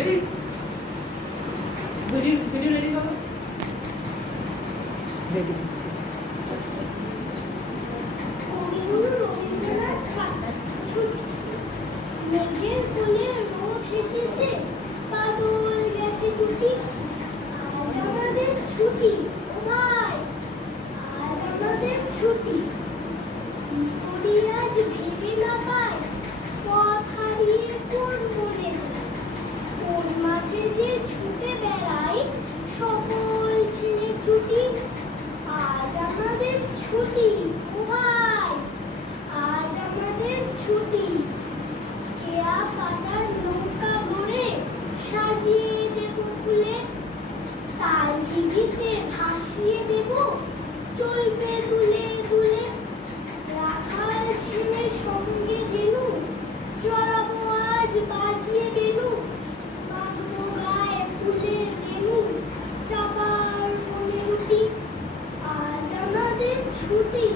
ready video video ready হবে ready Rabindranath ঠাকুর ছুটি মেঘের কোলে রোদ হেসেছে বাদল গেছে টুটি আজ আমাদের ছুটি ও ভাই আজ আমাদের ছুটি কি করি আজ ভেবে না পাই পথ হারিয়ে কোন মনে যায় কোন মাঠে যে ছুটে বেড়াই সকল ছেলে ছুটি আজ আমাদের ছুটি ও ভাই আজ আমাদের ছুটি কেয়া পাতার নৌকা গড়ে সাজিয়ে দেব ফুলে তাল দিঘিতে ভাসিয়ে দেব চলবে দুলে দুলে রাখাল ছেলে সঙ্গে গেলু চড়াবো আজ বাজিয়ে বেলু বাঁধবো গায়ে ফুলের রেণু চাপার মনে উঠি আজ আমাদের ছুটি